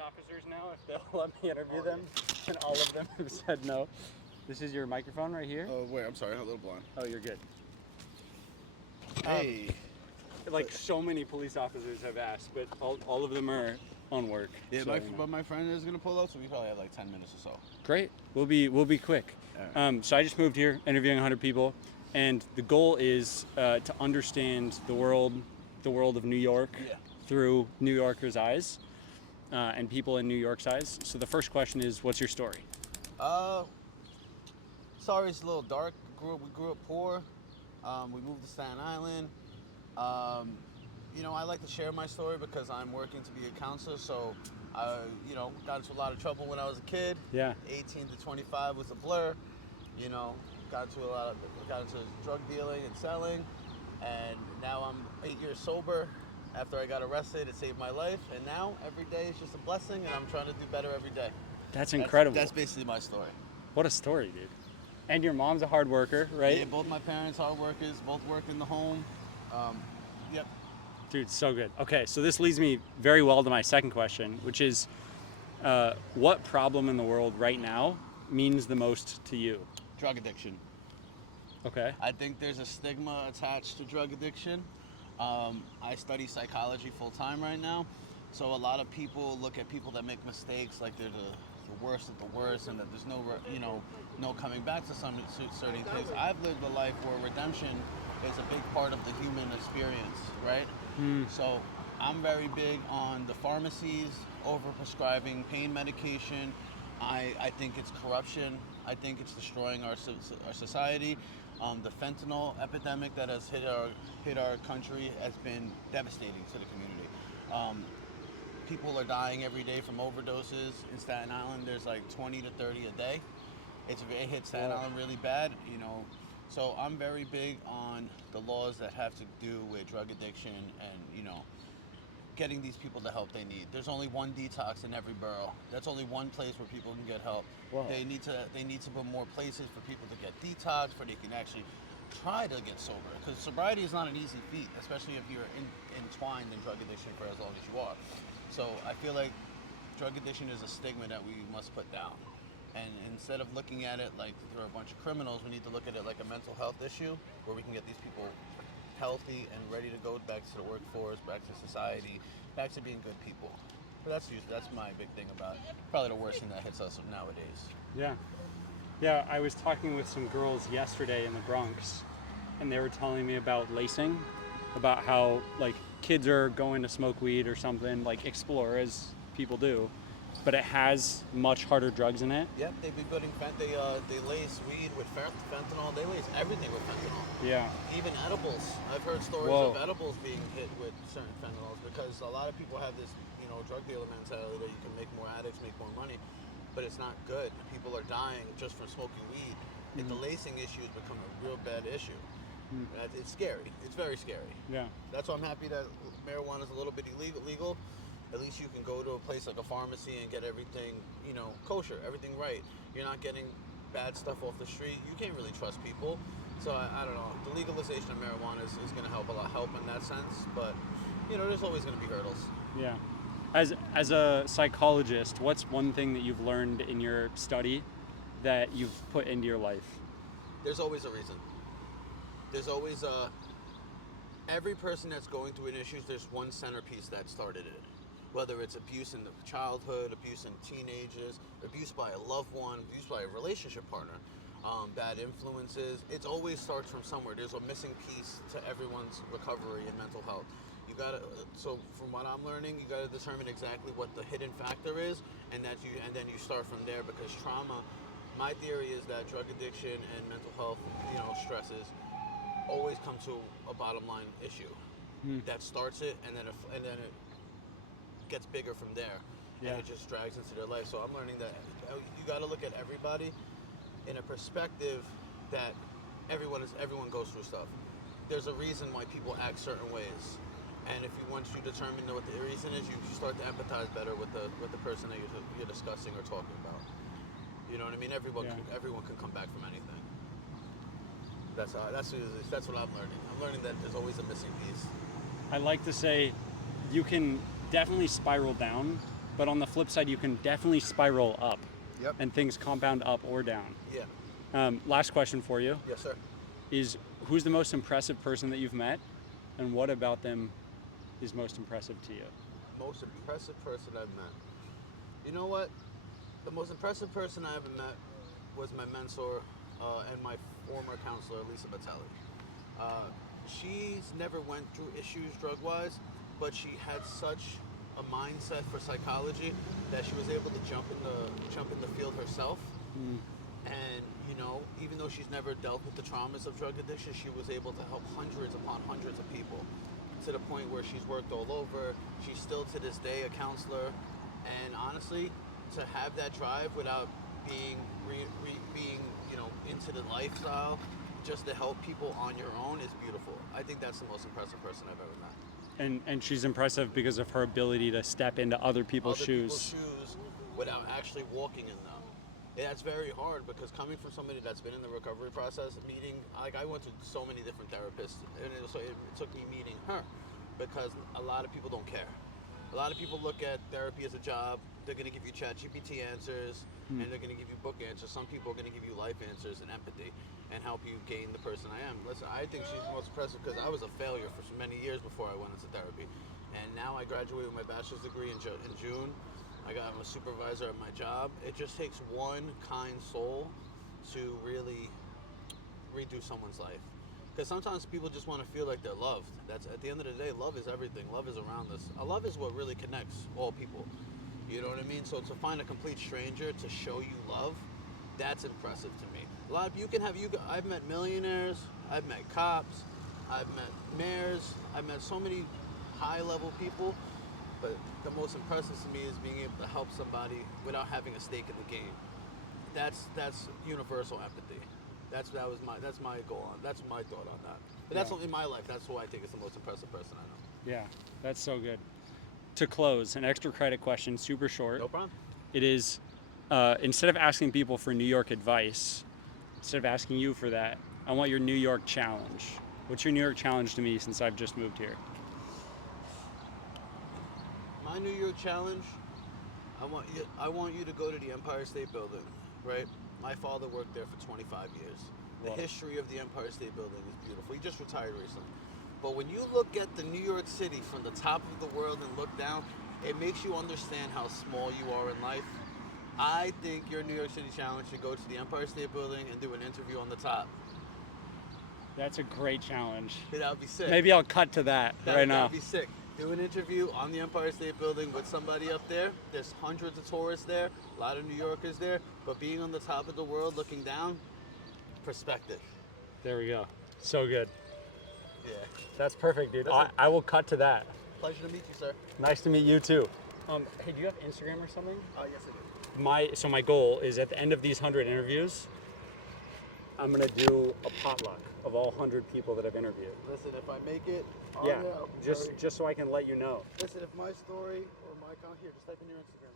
officers now if they'll let me interview them, and all of them have said no. This is your microphone right here. Oh, wait, I'm sorry, I'm a little blind. Oh, you're good. Hey. Like so many police officers have asked, but all of them are on work. Yeah, so, but my friend is going to pull up, so we probably have like 10 minutes or so. Great. We'll be quick. Right. So I just moved here, interviewing 100 people, and the goal is to understand the world of New York through New Yorkers' eyes and people in New York's eyes. So the first question is, what's your story? Sorry, it's a little dark. We grew up poor. We moved to Staten Island. I like to share my story because I'm working to be a counselor. So, got into a lot of trouble when I was a kid. Yeah. 18 to 25 was a blur. Got into drug dealing and selling, and now I'm 8 years sober. After I got arrested, it saved my life, and now every day is just a blessing, and I'm trying to do better every day. That's incredible. That's basically my story. What a story, dude. And your mom's a hard worker, right? Yeah, both my parents hard workers, both work in the home. Yep. Dude, so good. Okay, so this leads me very well to my second question, which is, what problem in the world right now means the most to you? Drug addiction. Okay. I think there's a stigma attached to drug addiction. I study psychology full time right now, so a lot of people look at people that make mistakes like they're the worst of the worst, and that there's no coming back to some certain things. I've lived a life where redemption is a big part of the human experience, right? So I'm very big on the pharmacies overprescribing pain medication. I think it's corruption. I think it's destroying our society. The fentanyl epidemic that has hit our country has been devastating to the community. People are dying every day from overdoses. In Staten Island, there's like 20 to 30 a day. It hits Staten Island really bad, So I'm very big on the laws that have to do with drug addiction and, getting these people the help they need. There's only one detox in every borough. That's only one place where people can get help. Wow. They need to put more places for people to get detox, where they can actually try to get sober. Because sobriety is not an easy feat, especially if you're entwined in drug addiction for as long as you are. So I feel like drug addiction is a stigma that we must put down. And instead of looking at it like they're a bunch of criminals, we need to look at it like a mental health issue, where we can get these people healthy and ready to go back to the workforce, back to society, back to being good people. But that's my big thing about it. Probably the worst thing that hits us nowadays. Yeah, I was talking with some girls yesterday in the Bronx, and they were telling me about lacing, about how like kids are going to smoke weed or something, like explore as people do, but it has much harder drugs in it. Yep, they've been putting they lace weed with fentanyl. They lace everything with fentanyl. Yeah. Even edibles. I've heard stories of edibles being hit with certain fentanyls because a lot of people have this, drug dealer mentality that you can make more addicts, make more money, but it's not good. People are dying just from smoking weed. And the lacing issue has become a real bad issue. It's scary. It's very scary. Yeah. That's why I'm happy that marijuana is a little bit legal. At least you can go to a place like a pharmacy and get everything, kosher, everything right. You're not getting bad stuff off the street. You can't really trust people. So I don't know. The legalization of marijuana is going to help in that sense. But, there's always going to be hurdles. Yeah. As a psychologist, what's one thing that you've learned in your study that you've put into your life? There's always a reason. There's always every person that's going through an issue, there's one centerpiece that started it. Whether it's abuse in the childhood, abuse in teenagers, abuse by a loved one, abuse by a relationship partner, bad influences, it always starts from somewhere. There's a missing piece to everyone's recovery and mental health. So from what I'm learning, you gotta determine exactly what the hidden factor is, and then you start from there, because trauma, my theory is that drug addiction and mental health, stresses, always come to a bottom line issue. That starts it, and then it gets bigger from there, and it just drags into their life. So I'm learning that you got to look at everybody in a perspective that everyone goes through stuff. There's a reason why people act certain ways, and once you determine what the reason is, you start to empathize better with the person that you're discussing or talking about. You know what I mean? Everyone can come back from anything. That's what I'm learning. I'm learning that there's always a missing piece. I like to say you can definitely spiral down, but on the flip side, you can definitely spiral up. Yep. And things compound up or down. Yeah. Last question for you Yes, sir. is, who's the most impressive person that you've met, and what about them is most impressive to you? Most impressive person I've met. You know what? The most impressive person I ever met was my mentor and my former counselor, Lisa Batelli. She's never went through issues drug-wise, but she had such a mindset for psychology that she was able to jump in the field herself. And even though she's never dealt with the traumas of drug addiction, she was able to help hundreds upon hundreds of people, to the point where she's worked all over. She's still to this day a counselor, and honestly, to have that drive without being into the lifestyle, just to help people on your own, is beautiful. I think that's the most impressive person I've ever met. And she's impressive because of her ability to step into other people's shoes. Without actually walking in them. And that's very hard, because coming from somebody that's been in the recovery process, I went to so many different therapists, and it took me meeting her, because a lot of people don't care. A lot of people look at therapy as a job. They're going to give you ChatGPT answers, and they're going to give you book answers. Some people are going to give you life answers and empathy and help you gain the person I am. Listen, I think she's the most impressive, because I was a failure for so many years before I went into therapy. And now I graduated with my bachelor's degree in June. I'm a supervisor at my job. It just takes one kind soul to really redo someone's life. Because sometimes people just want to feel like they're loved. That's, at the end of the day, love is everything. Love is around us. Love is what really connects all people. You know what I mean? So to find a complete stranger to show you love, that's impressive to me. A lot of I've met millionaires, I've met cops, I've met mayors, I've met so many high-level people. But the most impressive to me is being able to help somebody without having a stake in the game. That's universal empathy. That's my goal on. That's my thought on that. But that's in my life. That's who I think is the most impressive person I know. Yeah, that's so good. To close, an extra credit question, super short. No problem. It is, instead of asking people for New York advice, instead of asking you for that, I want your New York challenge. What's your New York challenge to me since I've just moved here? My New York challenge, I want you to go to the Empire State Building, right? My father worked there for 25 years. The history of the Empire State Building is beautiful. He just retired recently. But when you look at the New York City from the top of the world and look down, it makes you understand how small you are in life. I think your New York City challenge should go to the Empire State Building and do an interview on the top. That's a great challenge. That would be sick. Maybe I'll cut to that right now. That would be sick. Do an interview on the Empire State Building with somebody up there. There's hundreds of tourists there, a lot of New Yorkers there, but being on the top of the world looking down, perspective. There we go. So good. Yeah. That's perfect, dude. I will cut to that. Pleasure to meet you, sir. Nice to meet you too. Hey, do you have Instagram or something? Yes, I do. My goal is, at the end of these 100 interviews, I'm gonna do a potluck of all 100 people that I've interviewed. Listen, if I make it, just so I can let you know. Listen, if my story or my account here, just type in your Instagram.